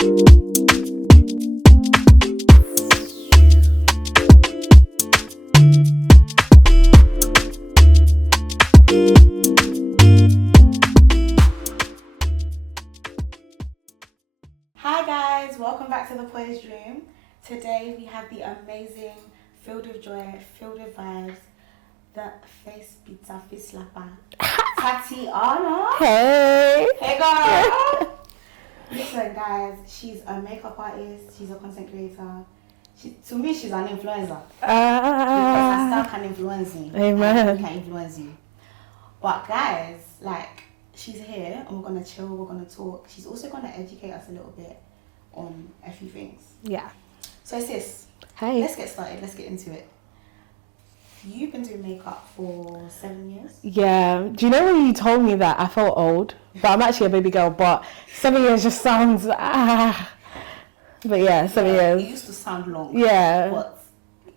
Hi guys, welcome back to the Poised room. Today we have the amazing, filled with joy, filled with vibes, the face pizza face slapper, Tatiana. Hey. Hey girl. Listen guys, she's a makeup artist, she's a content creator. To me, she's an influencer. Because her style can influence me. Amen. Can influence you. But guys, like, she's here and we're gonna chill, we're gonna talk. She's also gonna educate us a little bit on a few things. Yeah. So sis, Hey. let's get started, let's get into it. You've been doing makeup for 7 years? Yeah. Do you know when you told me that I felt old? But I'm actually a baby girl, but 7 years just sounds But yeah, 7 years. It used to sound long. Yeah. But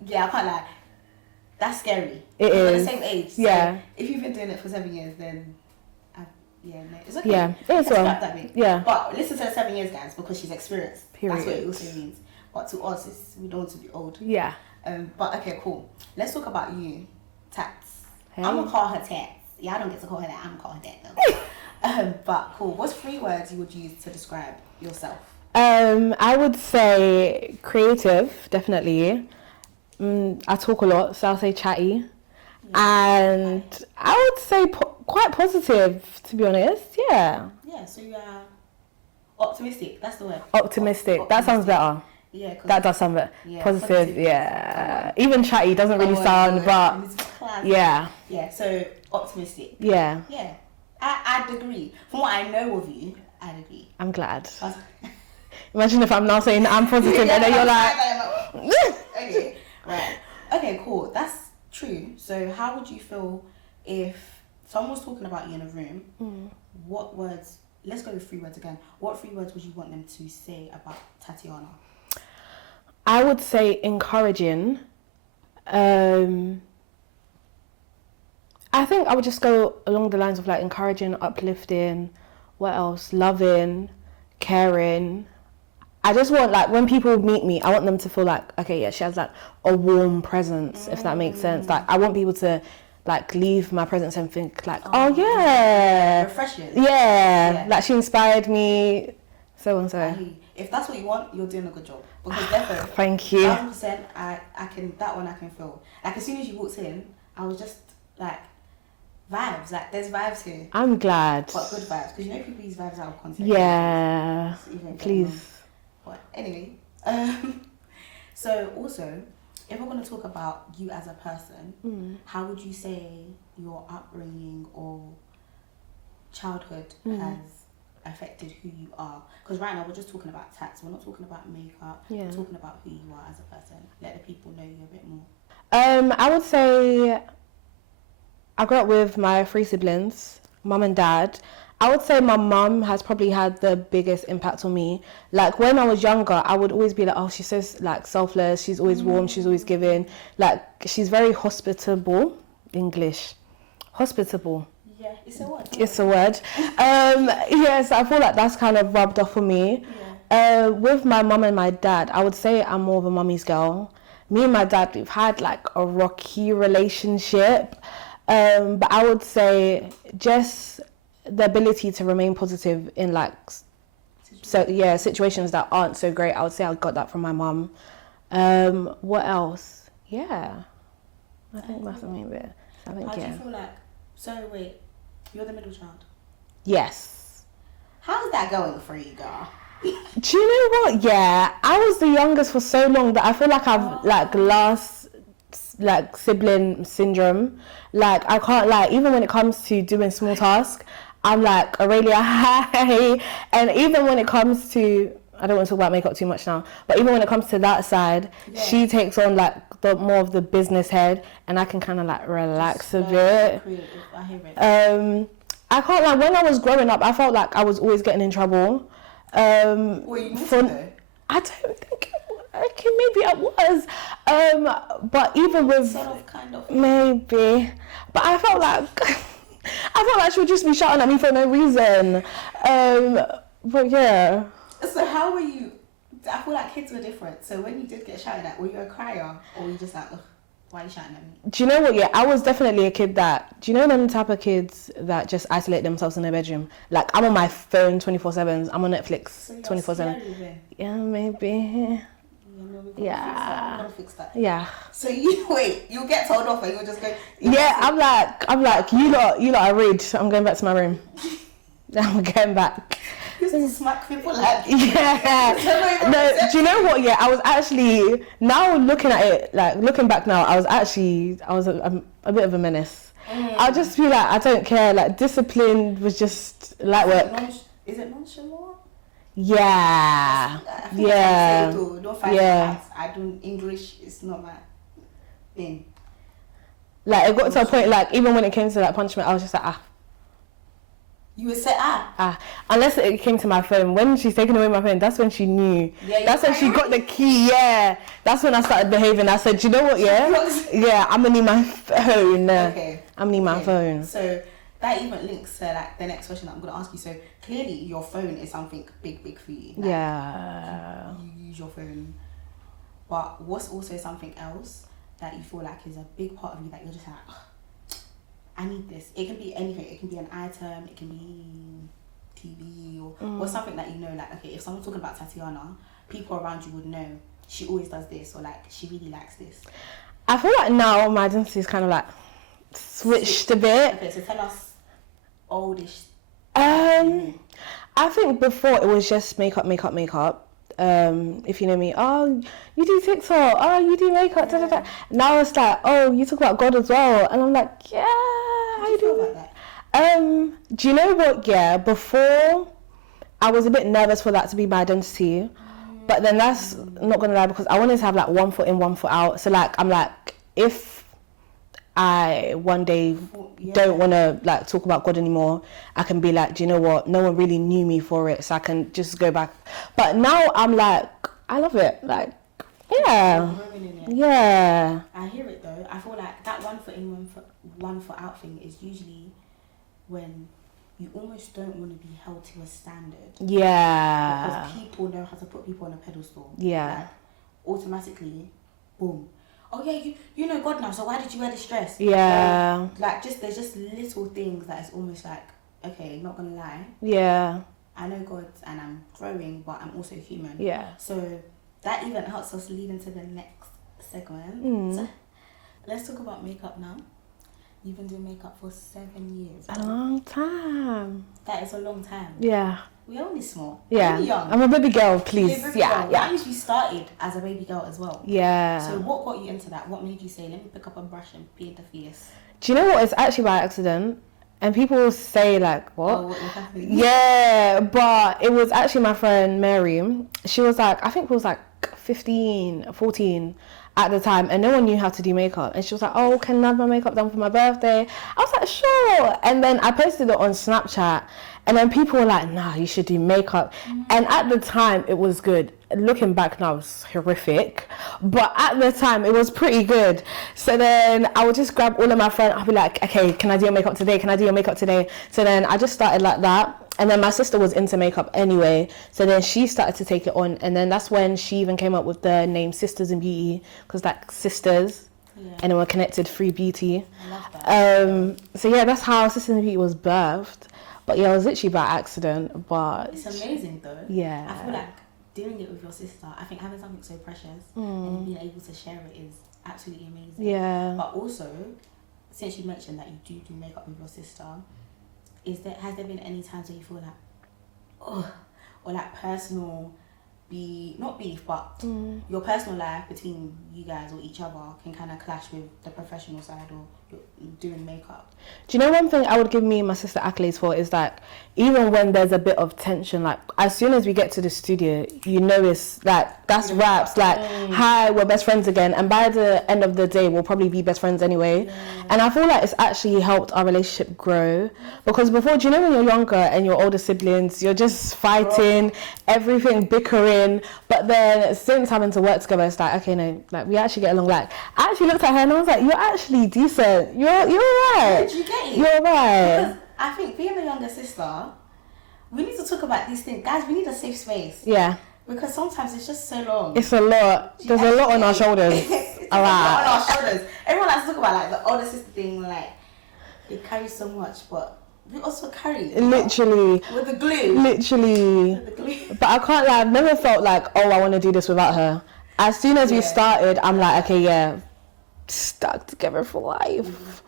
yeah, I can't lie. That's scary. It We're is. the same age. So Yeah. if you've been doing it for 7 years, then yeah, no, it's okay. Yeah. Let's It's well. scrap that bit. Yeah. But listen to the 7 years, guys, because she's experienced. Period. That's what it also means. But to us, we don't want to be old. Yeah. But okay, cool. Let's talk about you, Tats. Hey. I'm gonna call her Tats. Yeah, I don't get to call her that. I'm gonna call her that though. But cool. What's 3 words you would use to describe yourself? I would say creative, definitely. I talk a lot, so I'll say chatty. And I would say quite positive, to be honest. Yeah. Yeah, so you are optimistic. That's the word. Optimistic. That sounds better. Yeah. That does sound better. Yeah, positive, yeah. Even chatty doesn't really sound, but yeah. Yeah, so optimistic. Yeah. Yeah. I'd agree. From what I know of you, I'd agree. I'm glad. Imagine if I'm now saying I'm positive and then you're like... Okay, right. Okay, cool. That's true. So how would you feel if someone was talking about you in a room? What words, let's go with 3 words again. What 3 words would you want them to say about Tatiana? I would say encouraging. I think I would just go along the lines of like encouraging, uplifting, what else? Loving, caring. I just want, like, when people meet me, I want them to feel like, okay, yeah, she has like a warm presence, if that makes sense. Like, I want people to like leave my presence and think like, oh yeah, refreshing. Yeah, like she inspired me, so and so. If that's what you want, you're doing a good job. Because definitely, thank you. 100%, I can, that one I can feel. Like as soon as you walked in, I was just like, vibes, like there's vibes here. I'm glad. But good vibes, because you know people use vibes out of context. Yeah, please. But anyway, so also, if we're going to talk about you as a person, how would you say your upbringing or childhood has affected who you are? Because right now we're just talking about tats, we're not talking about makeup, we're talking about who you are as a person. Let the people know you a bit more. I would say I grew up with my 3 siblings, mum and dad. I would say my mum has probably had the biggest impact on me. Like when I was younger, I would always be like, oh, she's so like selfless, she's always warm, she's always giving. Like she's very hospitable. English. Hospitable. Yeah, it's a word. It's a word. Yes, I feel like that's kind of rubbed off on me. Yeah. With my mum and my dad, I would say I'm more of a mummy's girl. Me and my dad, we've had like a rocky relationship. But I would say just the ability to remain positive in like situations that aren't so great. I would say I got that from my mum. What else? Yeah, I think that's the main bit. I think How do you feel like? So wait, you're the middle child. Yes. How's that going for you, girl? Do you know what? Yeah, I was the youngest for so long that I feel like I've like last like sibling syndrome. Like I can't, like, even when it comes to doing small tasks, I'm like Aurelia, hi. And even when it comes to, I don't want to talk about makeup too much now, but even when it comes to that side, she takes on like the more of the business head, and I can kind of like relax a bit. I hear it. I can't, like, when I was growing up, I felt like I was always getting in trouble. Were you naughty? I don't think. Okay, maybe I was. But even with sort of, kind of. Maybe, but I felt like she would just be shouting at me for no reason. But yeah. So how were you? I feel like kids were different. So when you did get shouted at, were you a crier or were you just like, ugh, why are you shouting at me? Do you know what? Yeah, I was definitely a kid that. Do you know them type of kids that just isolate themselves in their bedroom? Like I'm on my phone 24/7. I'm on Netflix 24/7. Yeah, maybe. Yeah. I'm gonna fix that. Yeah. So you'll get told off and you'll just go. Yeah, I'm like, you lot are rude. I'm going back to my room. I'm going back. Just smack people like. Yeah. No, do you know what? Yeah, I was actually, now looking at it, like looking back now, I was a bit of a menace. I'll just be like, I don't care. Like discipline was just light work. Is it nonchalant? Yeah. Yeah. Don't fight facts. I don't English. It's not my thing. Like it got to a point, like even when it came to like punishment, I was just like You would say unless it came to my phone. When she's taken away my phone, that's when she knew. Yeah, that's when she got the key. Yeah, that's when I started behaving. I said, you know what? Yeah, yeah, I'm gonna need my phone. Okay. I'm gonna need my phone. So that even links to like the next question that I'm gonna ask you. So clearly, your phone is something big for you. Like, yeah. You use your phone, but what's also something else that you feel like is a big part of you that you're just like, oh, I need this. It can be anything. It can be an item. It can be TV or something that you know. Like, okay, if someone's talking about Tatiana, people around you would know she always does this or like she really likes this. I feel like now my identity is kind of like switched a bit. Okay, so tell us oldish. I think before it was just makeup. If you know me, oh, you do TikTok, oh, you do makeup. Da, da, da. Now it's like, oh, you talk about God as well, and I'm like, yeah, How do you feel about that? Do you know what? Yeah, before I was a bit nervous for that to be my identity, but then that's not gonna lie because I wanted to have like one foot in, one foot out. So like, I'm like, if I one day don't want to like talk about God anymore, I can be like, do you know what, no one really knew me for it, so I can just go back. But now I'm like, I love it, like, yeah, yeah. I hear it though. I feel like that one foot in, one foot out thing is usually when you almost don't want to be held to a standard. Yeah. Because people know how to put people on a pedestal. Yeah. Like, automatically, boom. Oh yeah, you know God now, so why did you wear this dress? Yeah. Like there's just little things that it's almost like, okay, not gonna lie. Yeah. I know God and I'm growing, but I'm also human. Yeah. So that even helps us lead into the next segment. So, let's talk about makeup now. You've been doing makeup for 7 years. A long time. That is a long time. Yeah. We're only small. Yeah. We're young. I'm a baby girl, please. Yeah. That means you started as a baby girl as well. Yeah. So what got you into that? What made you say, let me pick up a brush and paint the face? Do you know what? It's actually by accident. And people say like, what? Oh, what happened? Yeah, but it was actually my friend Mary. She was like, I think it was like 15, 14 at the time, and no one knew how to do makeup. And she was like, oh, can I have my makeup done for my birthday? I was like, sure. And then I posted it on Snapchat, and then people were like, nah, you should do makeup. And at the time, it was good. Looking back now, it's horrific. But at the time, it was pretty good. So then I would just grab all of my friends. I'd be like, okay, can I do your makeup today? Can I do your makeup today? So then I just started like that. And then my sister was into makeup anyway. So then she started to take it on. And then that's when she even came up with the name Sisters in Beauty. Because like sisters. Yeah. And then we're connected through beauty. I love that. So yeah, that's how Sisters in Beauty was birthed. But yeah, it was literally by accident. But it's amazing though. Yeah. I feel like doing it with your sister, I think having something so precious and being able to share it is absolutely amazing. Yeah. But also, since you mentioned that you do makeup with your sister, has there been any times where you feel like, oh, or like personal, not beef, but your personal life between you guys or each other can kind of clash with the professional side or doing makeup? Do you know one thing I would give me and my sister accolades for is like, even when there's a bit of tension, like as soon as we get to the studio, you know it's like, that's raps, like, hi, we're best friends again. And by the end of the day, we'll probably be best friends anyway. And I feel like it's actually helped our relationship grow. Because before, do you know when you're younger and your older siblings, you're just fighting, everything, bickering. But then since having to work together, it's like, okay, no, like we actually get along. Like, I actually looked at her and I was like, you're actually decent. You're right. Did you get it? You're right. Because I think being the younger sister, we need to talk about these things. Guys, we need a safe space. Yeah. Because sometimes it's just so long. It's a lot. There's a lot on our shoulders. A lot on our shoulders. Everyone likes to talk about like the older sister thing, like they carry so much, but we also carry. Literally. With the glue. Literally. With the glue. But I can't lie, I've never felt like, oh, I want to do this without her. As soon as we started, I'm like, okay, yeah, stuck together for life.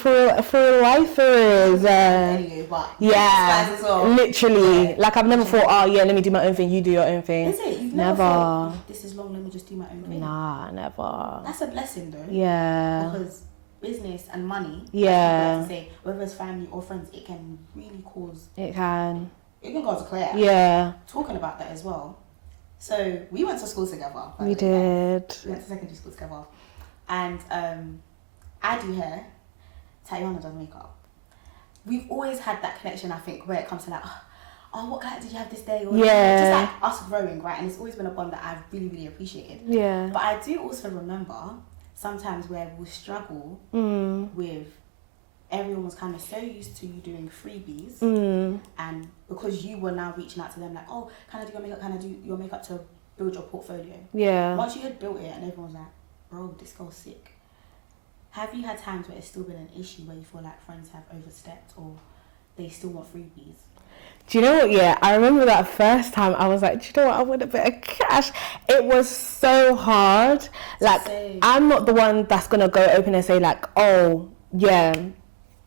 For lifers. Yeah, literally. Like, I've never thought, oh, yeah, let me do my own thing, you do your own thing. Is it? You've never thought, this is long, let me just do my own thing? Nah, never. That's a blessing, though. Yeah. Because business and money, yeah, like say, whether it's family or friends, it can really cause... It can cause a clear. Yeah. Talking about that as well. So, we went to school together. We did. We went to secondary school together. And I do hair. Tatiana does makeup. We've always had that connection, I think, where it comes to like, oh, what client did you have this day? Or just like us growing, right? And it's always been a bond that I've really, really appreciated. Yeah. But I do also remember sometimes where we'll struggle with everyone was kind of so used to you doing freebies. And because you were now reaching out to them like, oh, can I do your makeup? Can I do your makeup to build your portfolio? Yeah. Once you had built it and everyone was like, bro, this girl's sick. Have you had times where it's still been an issue where you feel like friends have overstepped or they still want freebies? Do you know what? Yeah, I remember that first time I was like, do you know what? I want a bit of cash. It was so hard. Like, I'm not the one that's going to go open and say like, oh, yeah.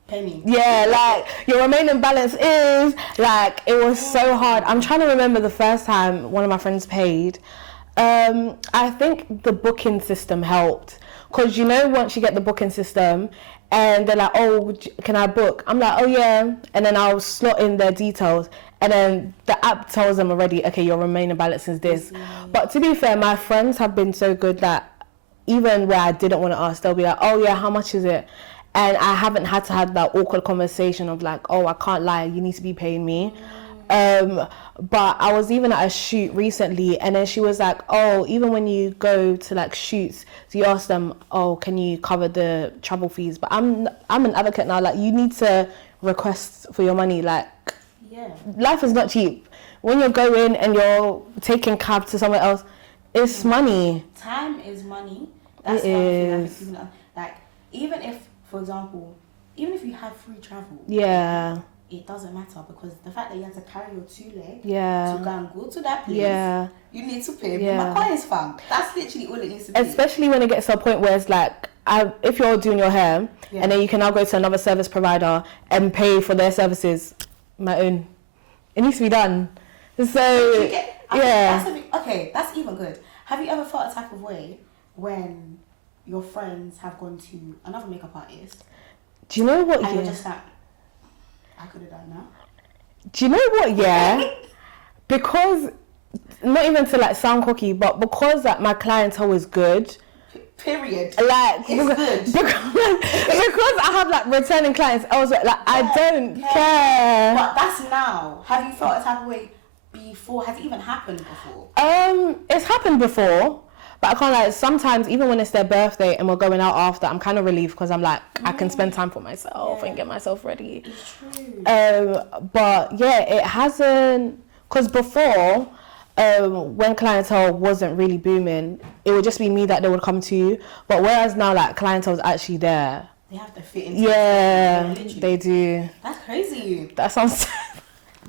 Pay me. Yeah, like, your remaining balance is, like, it was so hard. I'm trying to remember the first time one of my friends paid. I think the booking system helped. Because, you know, once you get the booking system and they're like, oh, can I book? I'm like, oh, yeah. And then I'll slot in their details. And then the app tells them already, okay, your remaining balance is this. But to be fair, my friends have been so good that even where I didn't want to ask, they'll be like, oh, yeah, how much is it? And I haven't had to have that awkward conversation of like, oh, I can't lie, you need to be paying me. But I was even at a shoot recently and then she was like, oh, even when you go to like shoots, so you ask them, oh, can you cover the travel fees? But I'm an advocate now, like you need to request for your money. Like, life is not cheap. When you're going and you're taking cab to somewhere else, it's money. Time is money. That's one thing I think like, even if, for example, even if you have free travel, it doesn't matter because the fact that you have to carry your 2 legs to go and go to that place, you need to pay for my coins, fam. That's literally all it needs to be. Especially when it gets to a point where it's like, if you're doing your hair and then you can now go to another service provider and pay for their services, my own. It needs to be done. So, that's even good. Have you ever felt a type of way when your friends have gone to another makeup artist? Do you know what? And you're just like, I could have done that. Do you know what? Yeah, because not even to like sound cocky, but because like my clientele is good. Period. Like it's good because I have like returning clients. I was like I don't care. But that's now. Have you felt a type of way before? Has it even happened before? It's happened before. But I can't like sometimes even when it's their birthday and we're going out after, I'm kind of relieved because I'm like I can spend time for myself and get myself ready. It's true. But yeah, it hasn't because before when clientele wasn't really booming, it would just be me that they would come to. But whereas now like clientele's actually there. They have to fit into they do. That's crazy. That sounds.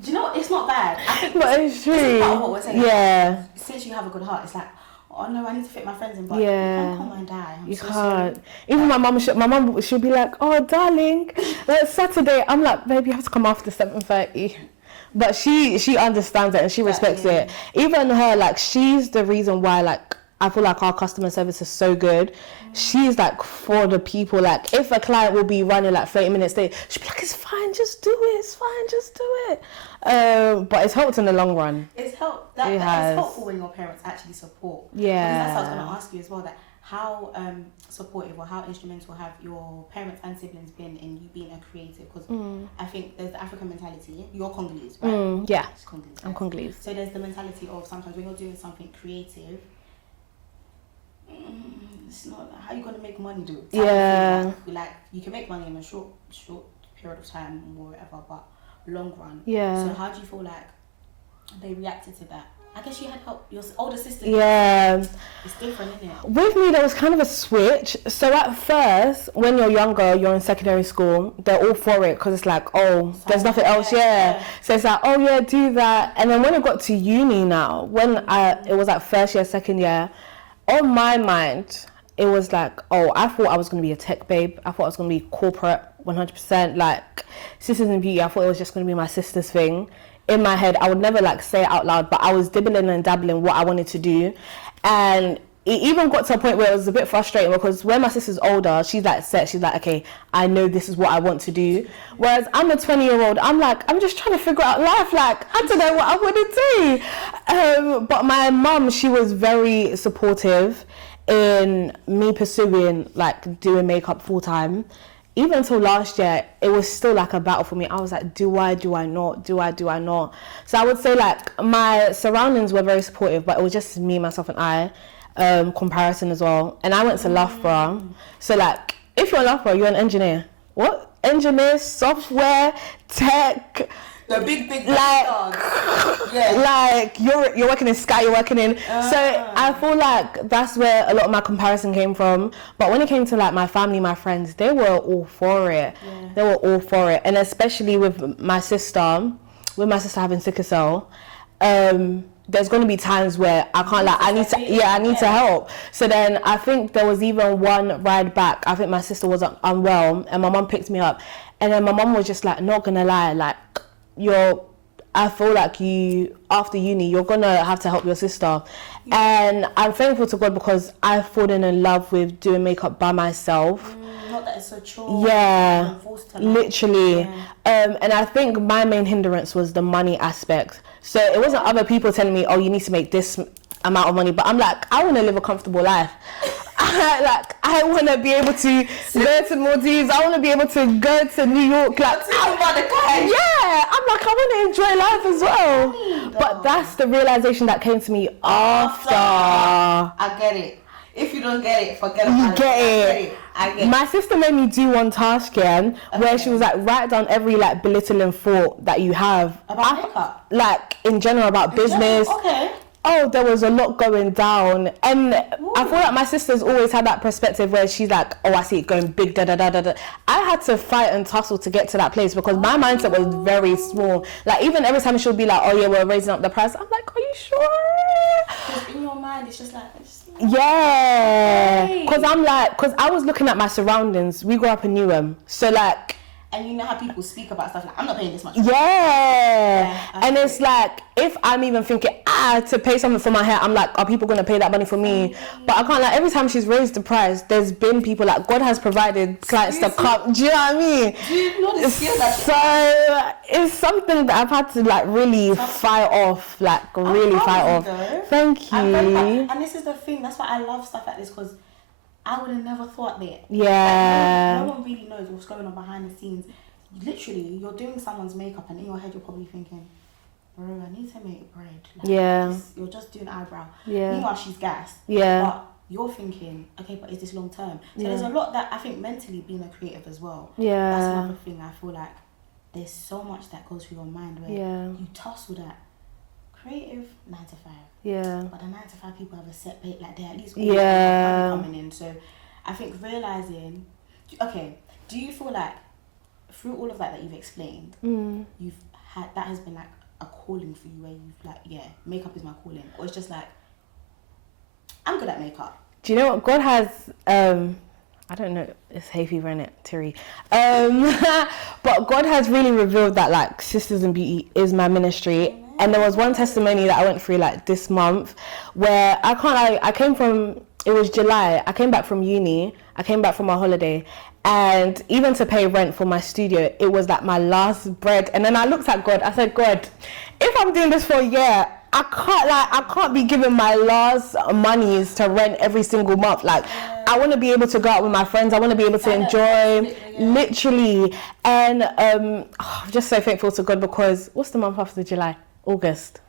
Do you know what? It's not bad. I think but it's true. This is part of what we're saying. Yeah. Since you have a good heart, it's like, oh no, I need to fit my friends in, but you can't come and die. You can't. Sorry. Even my mum, she'll be like, oh darling, it's Saturday. I'm like, babe, you have to come after 7:30. But she understands it and she respects it. Even her, like, she's the reason why, like, I feel like our customer service is so good. She's like for the people. Like, if a client will be running like 30 minutes late, she'll be like, it's fine, just do it. It's fine, just do it. But it's helped in the long run. It's helped. That is helpful when your parents actually support. Yeah. Because that's what I was going to ask you as well. That how supportive or how instrumental have your parents and siblings been in you being a creative? Because I think there's the African mentality. You're Congolese, right? Yeah. Congolese, I'm Congolese. So there's the mentality of sometimes when you're doing something creative, it's not how you gonna make money, like you can make money in a short period of time or whatever, but long run. Yeah. So how do you feel like they reacted to that? I guess you had help. Your older sister. Yeah. It's different, isn't it? With me, there was kind of a switch. So at first, when you're younger, you're in secondary school, they're all for it because it's like, oh, there's nothing else, yeah. So it's like, oh yeah, do that. And then when it got to uni now, it was like first year, second year, on my mind, it was like, oh, I thought I was going to be a tech babe. I thought I was going to be corporate 100%. Like, Sisters in Beauty, I thought it was just going to be my sister's thing. In my head, I would never like say it out loud, but I was dibbling and dabbling what I wanted to do. And it even got to a point where it was a bit frustrating because when my sister's older, she's like set, she's like, okay, I know this is what I want to do. Whereas I'm a 20-year-old, I'm like, I'm just trying to figure out life. Like, I don't know what I want to do. But my mum, she was very supportive in me pursuing like doing makeup full time. Even until last year, it was still like a battle for me. I was like, do I not? Do I not? So I would say like my surroundings were very supportive, but it was just me, myself and I, comparison as well. And I went to Loughborough. So like, if you're in Loughborough, you're an engineer. What? Engineer, software, tech. The big like, yeah. Like you're working in Sky, you're working in. So I feel like that's where a lot of my comparison came from. But when it came to like my family, my friends, they were all for it. Yeah. They were all for it, and especially with my sister having sickle cell. There's going to be times where I can't like I need to help. So then I think there was even one ride back. I think my sister was unwell, and my mum picked me up, and then my mum was just like, not gonna lie, like. I feel like you after uni you're gonna have to help your sister, and I'm thankful to God because I've fallen in love with doing makeup by myself. Not that it's a chore. Yeah, literally. And I think my main hindrance was the money aspect. So it wasn't other people telling me, oh, you need to make this amount of money, but I'm like, I want to live a comfortable life. I want to be able to go to Maldives. I want to be able to go to New York. Like, I'm like, I want to enjoy life as well. But that's the realization that came to me after. I get it. If you don't get it, forget about it. You get it. I get it. My sister made me do one task again, where she was like, write down every like belittling thought that you have about makeup, like in general about business. Okay. Oh, there was a lot going down, and I feel like my sister's always had that perspective where she's like, oh, I see it going big, da da da da da. I had to fight and tussle to get to that place because my mindset was very small. Like even every time she'll be like, oh yeah, we're raising up the price. I'm like, are you sure? Because in your mind, it's just like. Yeah, because I was looking at my surroundings. We grew up in Newham, so like. And you know how people speak about stuff like, I'm not paying this much. Yeah. And it's like, if I'm even thinking, to pay something for my hair, I'm like, are people going to pay that money for me? But I can't, like, every time she's raised the price, there's been people, like, God has provided clients to come. Do you know what I mean? Do you know the skill that So, it's something that I've had to, like, really fight off. Like, really fight off. Thank you. And this is the thing, that's why I love stuff like this, because I would have never thought that. Yeah. Like, no one really knows what's going on behind the scenes. Literally, you're doing someone's makeup and in your head you're probably thinking, bro, I need to make bread. Like, you're just doing eyebrow. Yeah. Meanwhile, she's gassed. Yeah. But you're thinking, okay, but is this long term? So there's a lot that I think mentally being a creative as well. Yeah. That's another thing. I feel like there's so much that goes through your mind where you tussle that creative 9 to 5. Yeah. But the 9 to 5 people have a set bait, like they at least money coming in. So I think realizing, okay, do you feel like through all of that you've explained, you've had that has been like a calling for you where you've like, yeah, makeup is my calling, or it's just like I'm good at makeup? Do you know what God has? I don't know, it's hay fever in it, Terry. But God has really revealed that like Sisters in Beauty is my ministry. And there was one testimony that I went through like this month where I came from, it was July, I came back from uni, I came back from my holiday, and even to pay rent for my studio, it was like my last bread. And then I looked at God, I said, God, if I'm doing this for a year, I can't be giving my last monies to rent every single month. Like, I want to be able to go out with my friends. I want to be able to enjoy, literally. And I'm just so thankful to God because what's the month after July? August.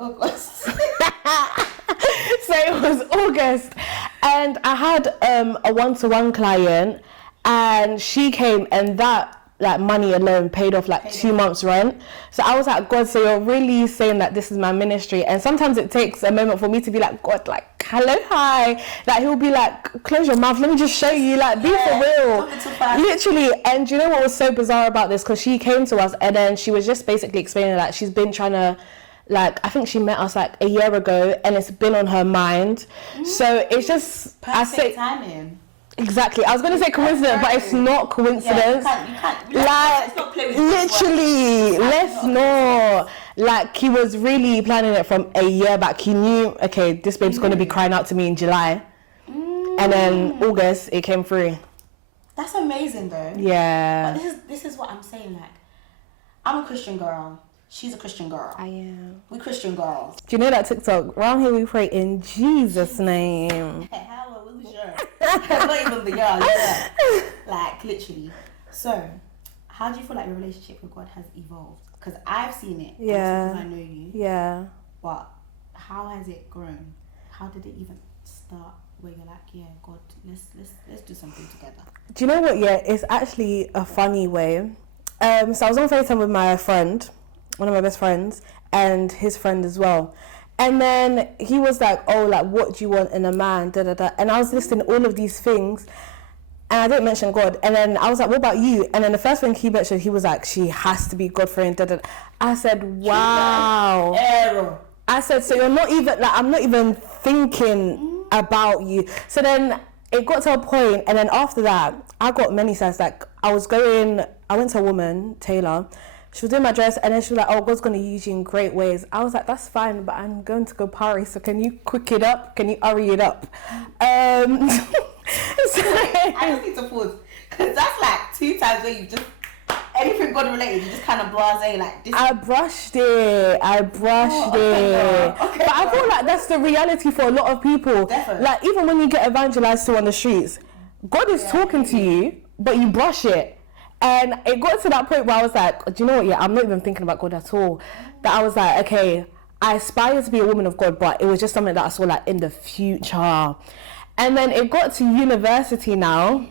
August. So it was August, and I had a one-to-one client, and she came, and that like money alone paid off like 2 months rent. So I was like, God, so you're really saying that this is my ministry? And sometimes it takes a moment for me to be like, God, like, hello, hi. Like, he'll be like, close your mouth, let me just show you, like, be for real. Literally. And do you know what was so bizarre about this? Because she came to us and then she was just basically explaining that she's been trying to, like, I think she met us like a year ago and it's been on her mind. So it's just perfect timing. Exactly. I was going to say coincidence, but it's not coincidence. You can't not play with literally, let's not. Like, he was really planning it from a year back. He knew, okay, this babe's going to be crying out to me in July. And then August, it came through. That's amazing, though. Yeah. But this is what I'm saying. Like, I'm a Christian girl. She's a Christian girl. I am. We Christian girls. Do you know that TikTok? Around here we pray in Jesus' name. Not even the girl. Yeah. Like, literally. So, how do you feel like your relationship with God has evolved? Because I've seen it. Yeah. Because I know you. Yeah. But how has it grown? How did it even start? Where you're like, yeah, God, let's do something together. Do you know what? Yeah, it's actually a funny way. So I was on FaceTime with my friend, one of my best friends, and his friend as well. And then he was like, oh, like, what do you want in a man? Da, da, da. And I was listing all of these things. And I didn't mention God. And then I was like, what about you? And then the first thing he mentioned, he was like, she has to be God-fearing. Da, da, da. I said, wow. Error. I said, so you're not even, like, I'm not even thinking about you. So then it got to a point, and then after that, I got many signs. Like, I went to a woman, Taylor. She was doing my dress, and then she was like, oh, God's going to use you in great ways. I was like, that's fine, but I'm going to go party, so can you quick it up? Can you hurry it up? So, I just need to pause, because that's like 2 times where you just, anything God related, you just kind of blasé, like this. I brushed it. Okay, but I feel like that's the reality for a lot of people. Definitely. Like, even when you get evangelized to on the streets, God is talking to you, but you brush it. And it got to that point where I was like, do you know what? Yeah, I'm not even thinking about God at all. That I was like, okay, I aspire to be a woman of God, but it was just something that I saw like in the future. And then it got to university now.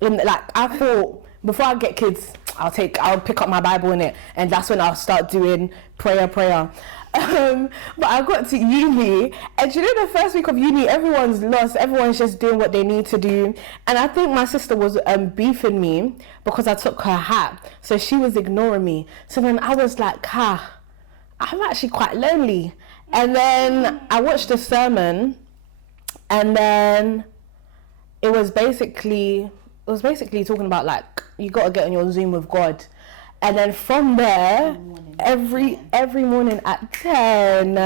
And like, I thought, before I get kids, I'll pick up my Bible in it, and that's when I'll start doing prayer. But I got to uni, and you know, the first week of uni, everyone's lost, everyone's just doing what they need to do. And I think my sister was beefing me because I took her hat, so she was ignoring me. So then I was like, I'm actually quite lonely. And then I watched the sermon, and then it was basically talking about, like, you got to get on your Zoom with God. And then from there, every morning at 10,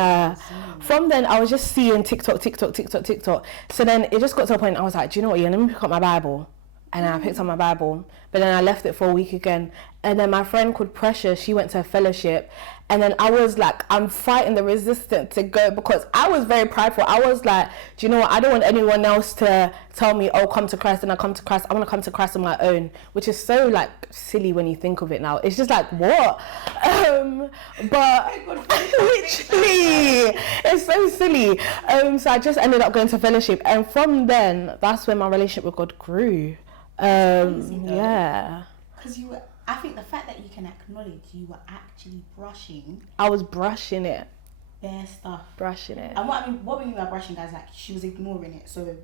from then I was just seeing TikTok. So then it just got to a point I was like, do you know what, let me pick up my Bible. And then I picked up my Bible, but then I left it for a week again. And then my friend called Precious, she went to a fellowship. And then I was like, I'm fighting the resistance to go, because I was very prideful. I was like, do you know what? I don't want anyone else to tell me, oh, come to Christ. And I come to Christ. I want to come to Christ on my own, which is so like silly when you think of it now. It's just like, what? But literally, it's so silly. So I just ended up going to fellowship. And from then, that's when my relationship with God grew. Yeah. Because I think the fact that you can acknowledge you were actually brushing. I was brushing it. Bare stuff. Brushing it. And what we mean by brushing, guys, like, she was ignoring it. So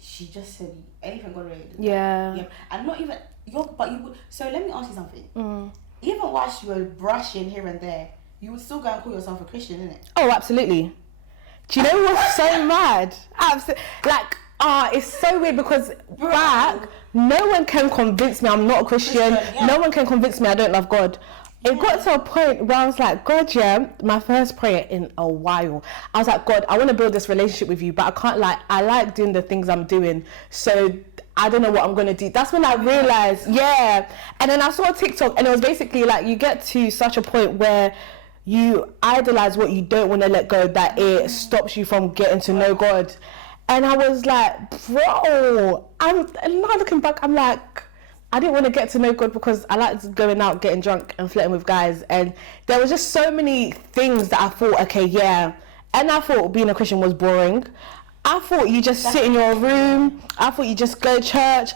she just said anything God related. Yeah. And not even so let me ask you something. Even whilst you were brushing here and there, you would still go and call yourself a Christian, innit? Oh, absolutely. Do you know what's so mad? Absolutely. Like, it's so weird because no one can convince me I'm not a Christian. Yeah. No one can convince me I don't love God. It got to a point where I was like, God, yeah, my first prayer in a while. I was like, God, I want to build this relationship with you, but I can't, like, I like doing the things I'm doing. So I don't know what I'm going to do. That's when I realized, yeah. And then I saw TikTok, and it was basically like, you get to such a point where you idolize what you don't want to let go, that it stops you from getting to know God. And I was like, bro, and now looking back, I'm like, I didn't want to get to know God because I liked going out, getting drunk and flirting with guys. And there was just so many things that I thought, okay, yeah. And I thought being a Christian was boring. I thought you just sit in your room. I thought you just go to church.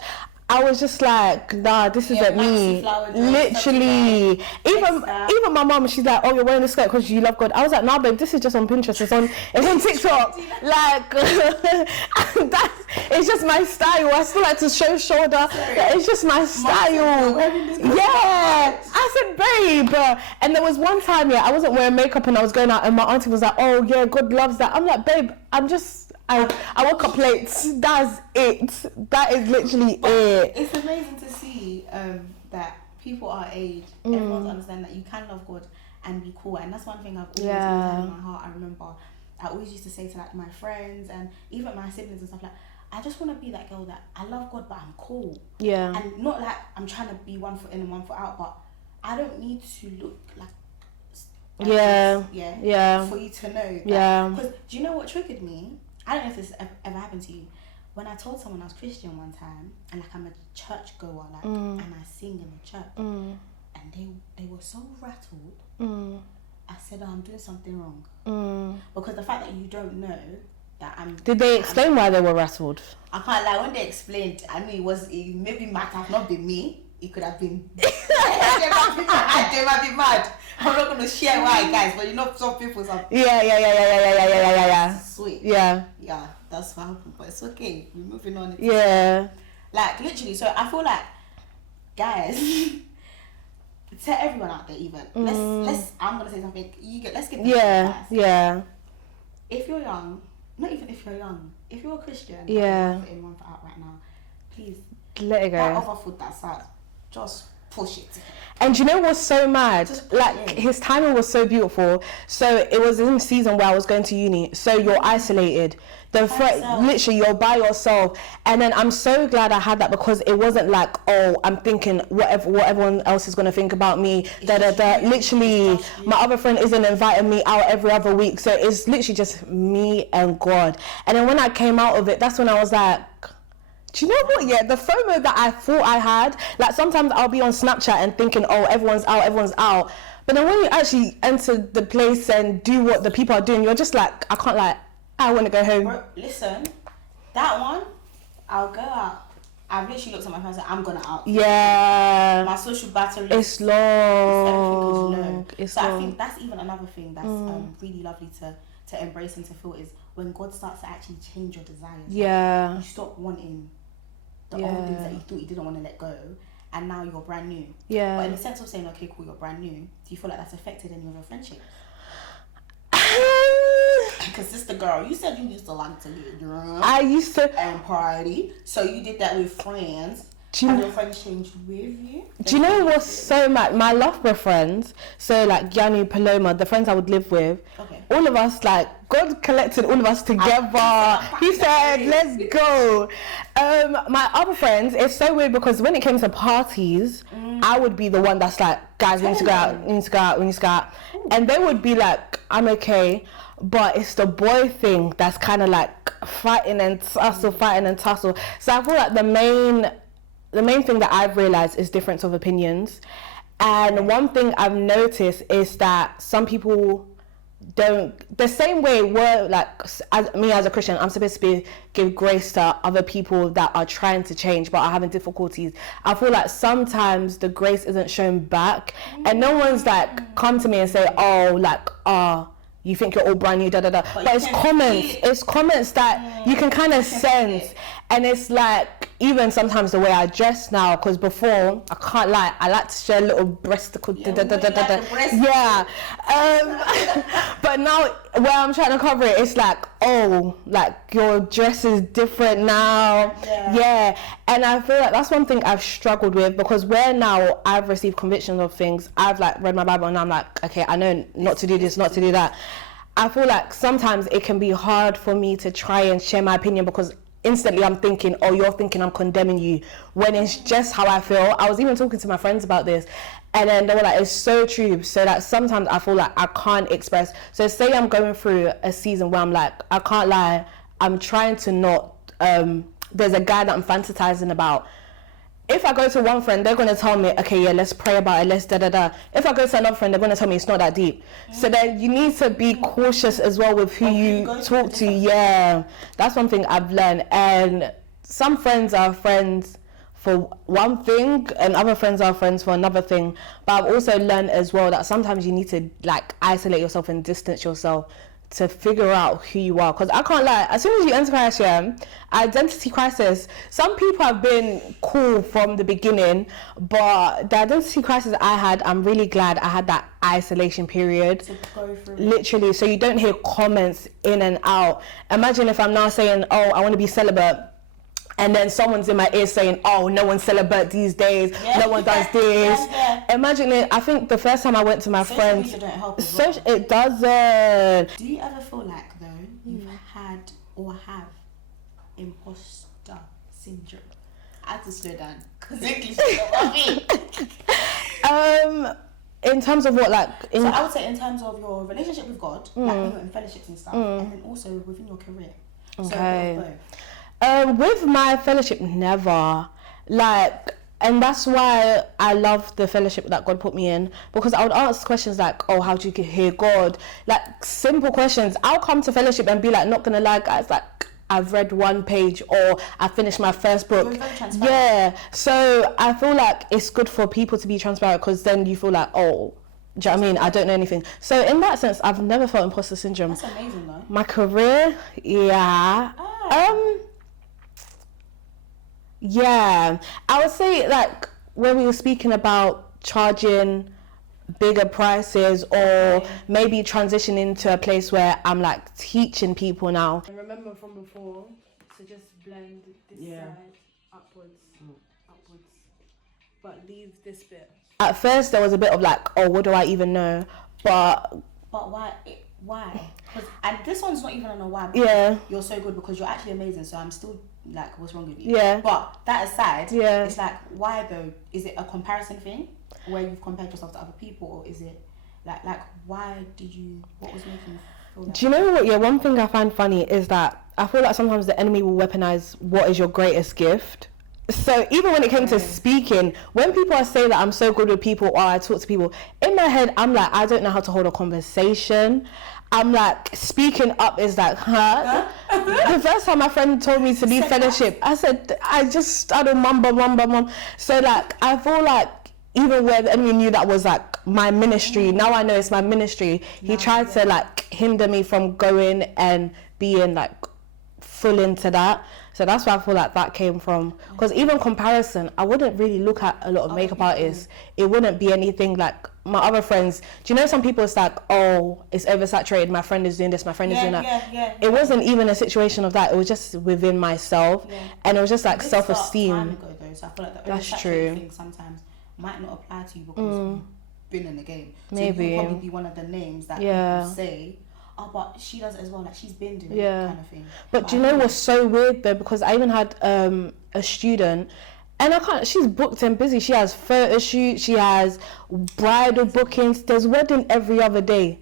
I was just like, nah, this isn't me. Literally. Even my mom, she's like, oh, you're wearing this skirt because you love God. I was like, nah, babe, this is just on Pinterest. It's on TikTok. Like, it's just my style. I still like to show shoulder. It's just my style. Yeah. I said, babe. And there was one time, I wasn't wearing makeup and I was going out and my auntie was like, oh, yeah, God loves that. I'm like, babe, I woke up late. That's it. That is literally it. It's amazing to see that people our age, everyone's understand that you can love God and be cool. And that's one thing I've always had in my heart. I remember I always used to say to like my friends and even my siblings and stuff like, I just want to be that girl that I love God but I'm cool. Yeah. And not like I'm trying to be 1 foot in and 1 foot out, but I don't need to look like for you to know that. Because do you know what triggered me? I don't know if this ever happened to you. When I told someone I was Christian one time and like I'm a church goer, like and I sing in the church, and they were so rattled. I said, I'm doing something wrong because the fact that you don't know that I'm. Did they explain why they were rattled? I can't lie. When they explained, I mean it maybe might have not been me. It could have been. They might be mad. I'm not going to share why, guys, but you know some people. Yeah. Sweet. Yeah, that's what happened, but it's okay. We're moving on. Like literally, so I feel like, guys, to everyone out there, even let's. I'm gonna say something. Let's get this yeah. If you're young, not even if you're young, if you're a Christian, in 1 foot out right now, please let it go. That other foot that's out, just push it. And you know what's so mad? Like his timing was so beautiful. So it was in the season where I was going to uni. So you're isolated. Literally you're by yourself. And then I'm so glad I had that because it wasn't like, oh, I'm thinking what everyone else is gonna think about me. Literally, my other friend isn't inviting me out every other week. So it's literally just me and God. And then when I came out of it, that's when I was like, do you know what? Yeah, the FOMO that I thought I had, like sometimes I'll be on Snapchat and thinking, oh, everyone's out. But then when you actually enter the place and do what the people are doing, you're just like, I want to go home. Bro, listen, that one, I'll go out. I've literally looked at my phone and said, I'm gonna out. Yeah. My social battery is low. I think that's even another thing that's really lovely to embrace and to feel is when God starts to actually change your desires. Yeah. You stop wanting the old things that you thought you didn't want to let go, and now you're brand new. Yeah. But in the sense of saying, okay, cool, you're brand new, do you feel like that's affected any of your friendships? Because sister girl, you said you used to like to get drunk. I used to. And party. So you did that with friends. Have your friends changed with you? Do you know what's so mad? My Loughborough friends, so like Yanu, Paloma, the friends I would live with, all of us, like, God collected all of us together. He said, let's go. My other friends, it's so weird because when it came to parties, I would be the one that's like, guys, we need to go out. And they would be like, I'm okay. But it's the boy thing that's kind of like fighting and tussle. So I feel like the main thing that I've realized is difference of opinions. And one thing I've noticed is that some people don't, the same way we're like, as a Christian, I'm supposed to give grace to other people that are trying to change but are having difficulties. I feel like sometimes the grace isn't shown back and no one's like come to me and say, oh, like, you think you're all brand new, But it's comments that you can kind of sense. And it's like, even sometimes the way I dress now, because before, I can't lie, I like to share a little breasticle. Yeah. But now, where I'm trying to cover it, it's like, oh, like your dress is different now. Yeah. And I feel like that's one thing I've struggled with, because where now I've received convictions of things, I've like read my Bible and I'm like, okay, I know not to do this, not to do that. I feel like sometimes it can be hard for me to try and share my opinion because instantly I'm thinking, oh, you're thinking I'm condemning you, when it's just how I feel. I was even talking to my friends about this and then they were like, it's so true. So that sometimes I feel like I can't express. So say I'm going through a season where I'm like, I can't lie, I'm trying to not, there's a guy that I'm fantasizing about. If I go to one friend, they're going to tell me, okay, yeah, let's pray about it, let's da-da-da. If I go to another friend, they're going to tell me it's not that deep. So then you need to be cautious as well with who you talk to. Yeah, that's one thing I've learned. And some friends are friends for one thing and other friends are friends for another thing. But I've also learned as well that sometimes you need to like isolate yourself and distance yourself to figure out who you are. Because I can't lie, as soon as you enter crisis, identity crisis, some people have been cool from the beginning, but the identity crisis I had, I'm really glad I had that isolation period to go through. Literally, so you don't hear comments in and out. Imagine if I'm now saying, oh, I want to be celibate, and then someone's in my ear saying, oh, no one's celibate these days, no one does this. Imagine it. I think the first time I went to my friends, social media don't help as well. It doesn't. Do you ever feel like, though, you've had or have imposter syndrome? I had to slow down because English is not me. In terms of what, like? So I would say in terms of your relationship with God, like when you're in fellowships and stuff, and then also within your career. Okay. So both. With my fellowship, never. Like, and that's why I love the fellowship that God put me in, because I would ask questions like, oh, how do you hear God? Like, simple questions. I'll come to fellowship and be like, not gonna lie, guys, like, I've read one page or I finished my first book. Yeah. So I feel like it's good for people to be transparent, because then you feel like, oh, do you know what I mean? I don't know anything. So in that sense, I've never felt imposter syndrome. That's amazing, though. My career, yeah. Yeah, I would say, like, when we were speaking about charging bigger prices or maybe transitioning to a place where I'm like teaching people now. I remember from before to just blend this side upwards, but leave this bit. At first there was a bit of like, oh, what do I even know? But why? And this one's not even on a why. Yeah. You're so good because you're actually amazing. So I'm still like, what's wrong with you? Yeah. But that aside, it's like, why though? Is it a comparison thing where you've compared yourself to other people, or is it like why did you? What was making you feel like? Do you know what? Yeah, one thing I find funny is that I feel like sometimes the enemy will weaponize what is your greatest gift. So even when it came to speaking, when people say that I'm so good with people or I talk to people, in my head I'm like, I don't know how to hold a conversation. I'm like, speaking up is like, huh? The first time my friend told me to leave fellowship, I said, I just started mum. So like, I feel like even where the enemy knew that was like my ministry, now I know it's my ministry, he tried to like hinder me from going and being like full into that. So that's why I feel like that came from. Because even comparison, I wouldn't really look at a lot of makeup artists. It wouldn't be anything like my other friends. Do you know some people, it's like, oh, it's oversaturated, my friend is doing this, my friend is doing that. It wasn't even a situation of that. It was just within myself. And it was just like self-esteem. Time ago, though, so I feel like the that's oversaturated true. thing sometimes might not apply to you because you've been in the game. So Maybe. you'll probably be one of the names that people say, oh, but she does it as well, like she's been doing it, kind of thing. But do you know what's so weird though? Because I even had a student, and she's booked and busy. She has photo shoots, she has bridal bookings, there's wedding every other day.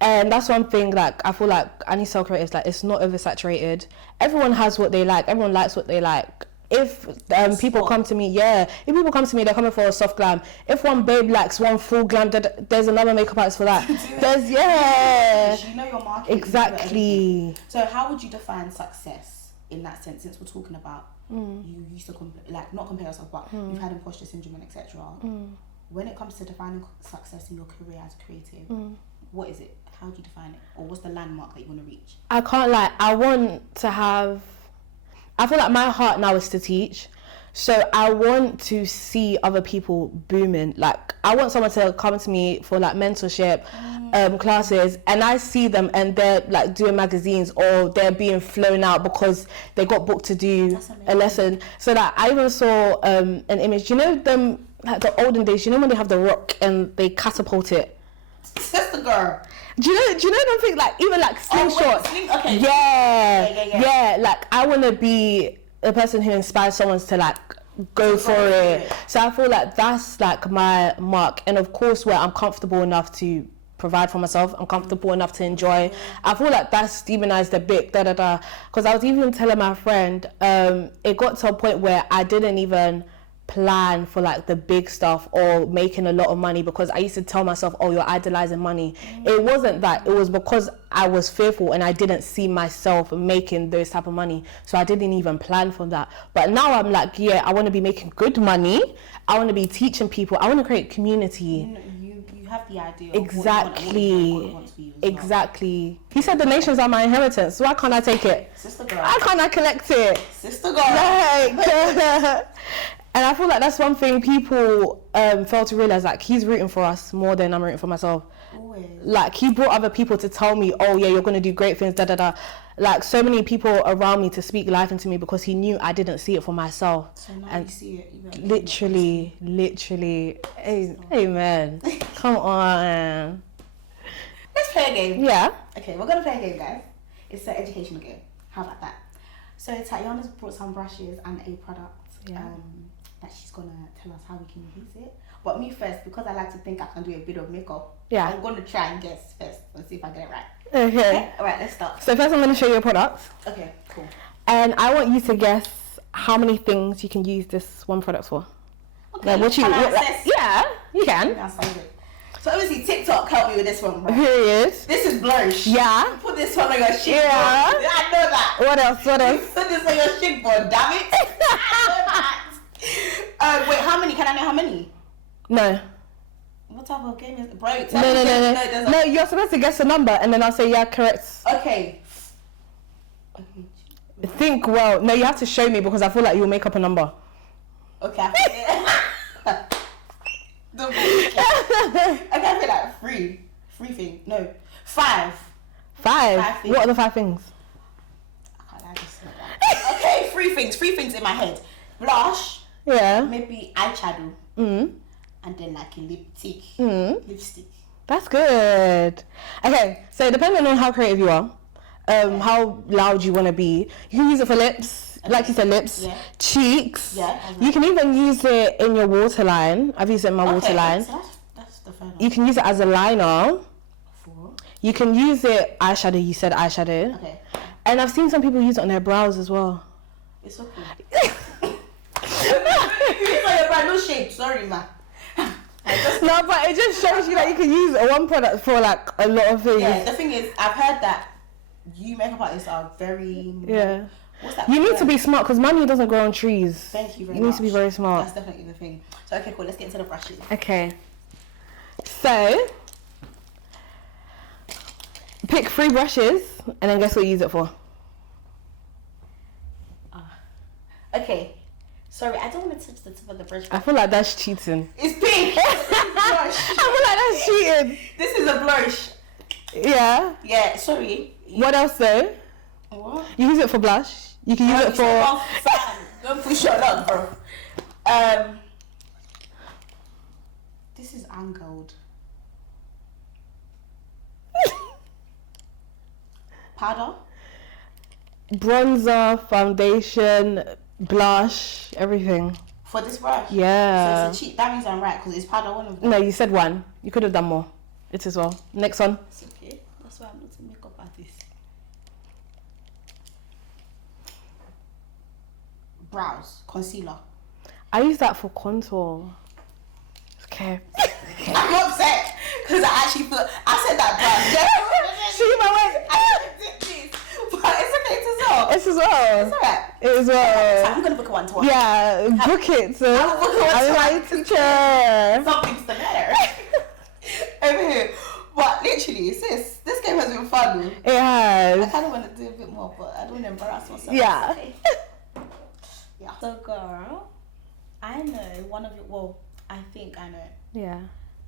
And that's one thing, like, I feel like I need to tell creatives, like, it's not oversaturated. Everyone has what they like, everyone likes what they like. If people come to me, if people come to me, they're coming for a soft glam. If one babe likes one full glam, there's another makeup artist for that. There's you know your market. Exactly. So how would you define success in that sense? Since we're talking about you used to not compare yourself, but you've had imposter syndrome and etc. When it comes to defining success in your career as a creative, what is it? How do you define it, or what's the landmark that you want to reach? I can't lie. I feel like my heart now is to teach. So I want to see other people booming. Like, I want someone to come to me for like mentorship classes, and I see them and they're like doing magazines or they're being flown out because they got booked to do a lesson. So that I even saw an image. You know them, like the olden days, you know when they have the rock and they catapult it? That's the girl. Do you know them things, like even like slingshot? Okay. Yeah. Like I want to be a person who inspires someone to like go for it. So I feel like that's like my mark, and of course where I'm comfortable enough to provide for myself, I'm comfortable enough to enjoy. I feel like that's demonized a bit, because I was even telling my friend, it got to a point where I didn't even plan for like the big stuff or making a lot of money, because I used to tell myself, oh, you're idolizing money. It wasn't that. It was because I was fearful and I didn't see myself making those type of money, so I didn't even plan for that. But now I'm like, yeah, I want to be making good money, I want to be teaching people, I want to create community. You have the idea of exactly what you want for you as exactly well. He said the nations are my inheritance, so why can't I take it? Sister girl. Why can't I collect it? Sister girl. Like, and I feel like that's one thing people fail to realize. Like, he's rooting for us more than I'm rooting for myself. Always. Like, he brought other people to tell me, oh yeah, you're gonna do great things, da da da. Like, so many people around me to speak life into me, because he knew I didn't see it for myself. So now and you see it. Literally. Amen. Come on. Let's play a game. Yeah. Okay, we're gonna play a game, guys. It's an educational game. How about that? So Tatiana's brought some brushes and a product. That she's gonna tell us how we can use it. But me first, because I like to think I can do a bit of makeup. Yeah. I'm gonna try and guess first and see if I get it right. Okay. Alright, let's start. So first I'm gonna show you a product. Okay, cool. And I want you to guess how many things you can use this one product for. Okay. Like, yeah, you can. So obviously TikTok helped me with this one, right? Period. This is blush. Yeah. You put this one on your cheekbone. Yeah. I know that. What else? You put this on your cheekbone, damn it. I know that. Wait, how many? Can I know how many? No. What type of game is it? Bro, No, you're supposed to guess the number and then I'll say, yeah, correct. Okay. Think well. No, you have to show me, because I feel like you'll make up a number. Okay. Okay, I feel like three things. No, five. Five things. What are the 5 things? I can't lie, just like that. Okay, three things in my head. Blush. Yeah. Maybe eyeshadow. And then like a lipstick. That's good. Okay, so depending on how creative you are, how loud you want to be, you can use it for lips, like you said, lips, cheeks. Yeah. You can even use it in your waterline. I've used it in my waterline. So that's the final. You can use it as a liner. You can use it eyeshadow. You said eyeshadow. Okay. And I've seen some people use it on their brows as well. It's so cool. It's on your brow, no shade. Sorry, ma. No, but it just shows you that you can use one product for like a lot of things. Yeah, the thing is, I've heard that you makeup artists are very... Yeah. What's that? You need to be smart, because money doesn't grow on trees. Thank you very much. You need to be very smart. That's definitely the thing. So, okay, cool. Let's get into the brushes. Okay. So, pick 3 brushes and then guess what you use it for. Okay. Sorry, I don't want to touch the tip of the brush. I feel like that's cheating. It's pink. Blush. I feel like that's cheating. This is a blush. Yeah. Yeah, sorry. What else though? What? You use it for blush. You can use it for... Don't push your luck, bro. This is angled. Powder? Bronzer, foundation, blush, everything. For this brush? Yeah. So it's a cheat. That means I'm right, because it's powder one of them. No, you said 1. You could have done more. It as well. Next one. It's okay. That's why I'm not a makeup artist. Brows. Concealer. I use that for contour. Okay. I'm upset, because I actually feel... I said that brows. See my way. I did this. But it's okay to tell. It's as well. It's alright. It as well. I'm going to book a one-to-one. Yeah, book it. So I'll book a I'm one-to-one. my teacher. Something's the matter. Over here. But literally, sis, this game has been fun. It I has. kind of want to do a bit more, but I don't want to embarrass myself. Yeah. Okay. Yeah. So, girl, I know one of your... Well, I think I know Yeah.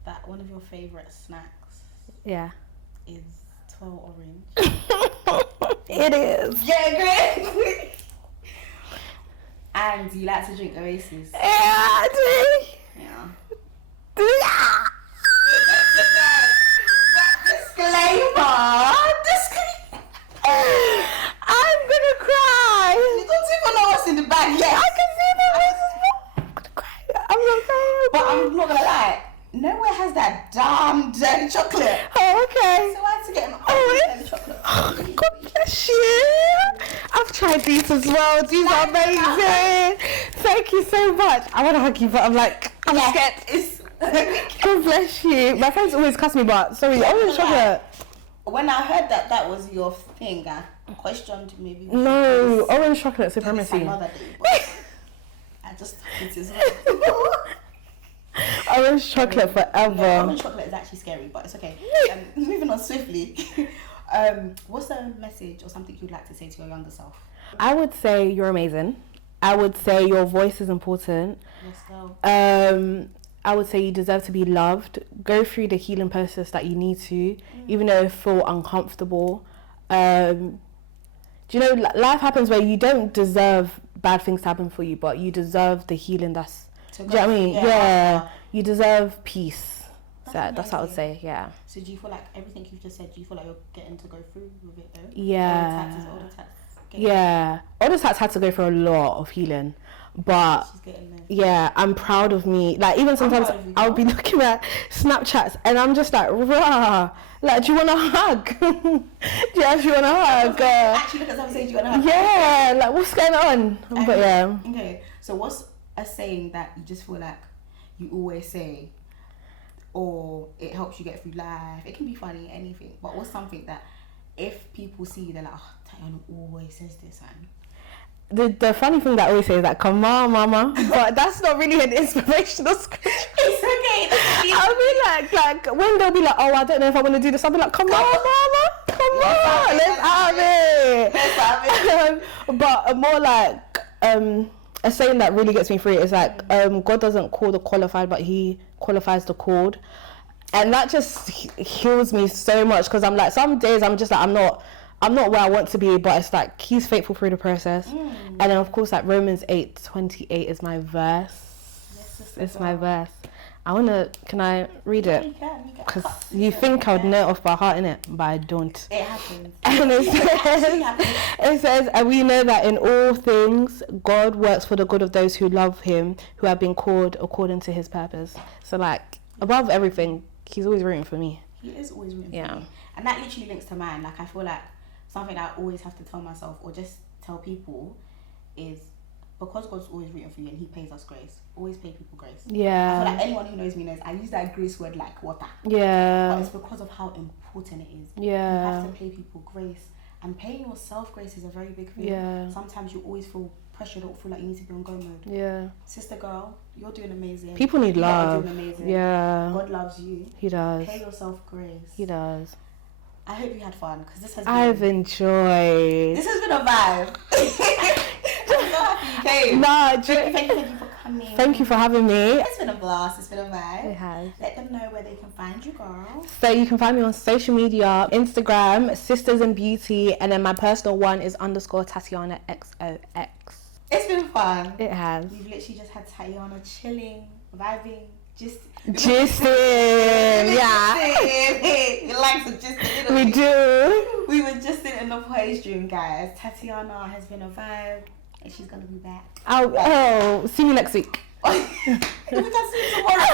that one of your favourite snacks Yeah. is Twirl Orange. It is. Yeah, great. And you like to drink Oasis. Yeah, I do. Yeah. Yeah. Disclaimer. I'm gonna cry. You don't even know what's in the bag yet. I can see the voices. I'm gonna cry. I'm so sorry. But I'm not gonna lie. Nowhere has that damn dirty chocolate. Oh, okay. So I had to get an Oh, dirty chocolate. God bless you. I've tried these as well. These are amazing. Thank you so much. I want to hug you, but I'm scared. God bless you. My friends always cuss me, but sorry, orange chocolate. When I heard that was your thing, I questioned maybe. No, orange chocolate supremacy. Another day, but I just thought it as well. Orange chocolate forever. No, orange chocolate is actually scary, but it's okay. Moving on swiftly. What's a message or something you'd like to say to your younger self? I would say you're amazing. I would say your voice is important. Let's go. I would say you deserve to be loved. Go through the healing process that you need to, even though it feel uncomfortable. Do you know, life happens where you don't deserve bad things to happen for you, but you deserve the healing that's... Do you know what I mean? Yeah. You deserve peace. That's what I would say, yeah. So do you feel like everything you've just said, do you feel like you're getting to go through with it though? Yeah. All the tats. Yeah. All the tats had to go through a lot of healing. But yeah, I'm proud of me. Like even sometimes I'll be looking at Snapchats and I'm just like, rah. Like, do you want a hug? Do you actually want a hug? Actually look at someone saying, do you want a hug? Yeah, like what's going on? But yeah. Okay, so what's a saying that you just feel like you always say, or it helps you get through life? It can be funny, anything. But what's something that if people see you, they're like, oh, Tatiana always says this, and the funny thing that I always say is that, come on, mama. But that's not really an inspirational scripture. It's okay. I'll be like when they'll be like, oh, I don't know if I want to do this, I'll be like, come on, mama. Come on, let's have it. But more like a saying that really gets me through is like, God doesn't call the qualified, but he qualifies the called. And that just heals me so much, because I'm like, some days I'm just like, I'm not where I want to be, but it's like he's faithful through the process. And then of course like Romans 8:28 is my verse. Yes, it's my verse. Can I read it? You can. Because you think I would know it off by heart, innit? But I don't. It happens. And it says, and we know that in all things God works for the good of those who love him, who have been called according to his purpose. So like above everything, he's always rooting for me. He is always rooting for me. And that literally links to mine. Like I feel like something that I always have to tell myself or just tell people is, because God's always rooting for you and he pays us grace, always pay people grace. Yeah. I feel like anyone who knows me knows I use that grace word like water. Yeah. But it's because of how important it is. Yeah. You have to pay people grace. And paying yourself grace is a very big thing. Yeah. Sometimes you always feel pressure, don't feel like you need to be on go mode. Yeah. Sister girl, you're doing amazing. People need love. You're doing amazing. Yeah. God loves you. He does. Pay yourself grace. He does. I hope you had fun, because this has been... I've enjoyed. This has been a vibe. I'm so happy you came. No, thank you for coming. Thank you for having me. It's been a blast. It's been a vibe. It has. Let them know where they can find you, girl. So you can find me on social media, Instagram, Sisters in Beauty, and then my personal one is _Tatiana XOX. It's been fun. It has. We've literally just had Tatiana chilling, vibing, just yeah. We like to just we do. We were just in the Poised room, guys. Tatiana has been a vibe, and she's gonna be back. Oh, see me next week. We can see you tomorrow.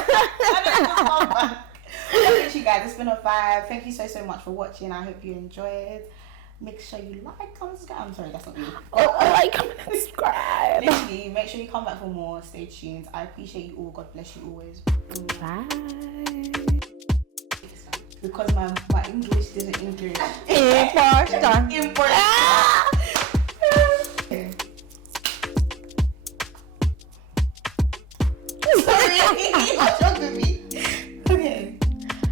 Literally, guys, it's been a vibe. Thank you so much for watching. I hope you enjoyed. Make sure you like, comment, subscribe. I'm sorry, that's not me. Like, comment, subscribe. Literally, make sure you come back for more. Stay tuned. I appreciate you all. God bless you always. Bye. Because my English didn't English. Important. Sorry, what's wrong with me? Okay.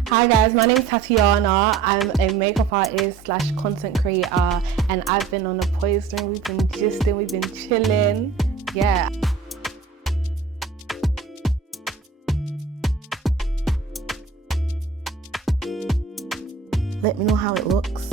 Hi guys, my name is Tatiana. I'm a makeup artist / content creator, and I've been on the Poised ring. We've been gisting, we've been chilling. Yeah. Let me know how it looks.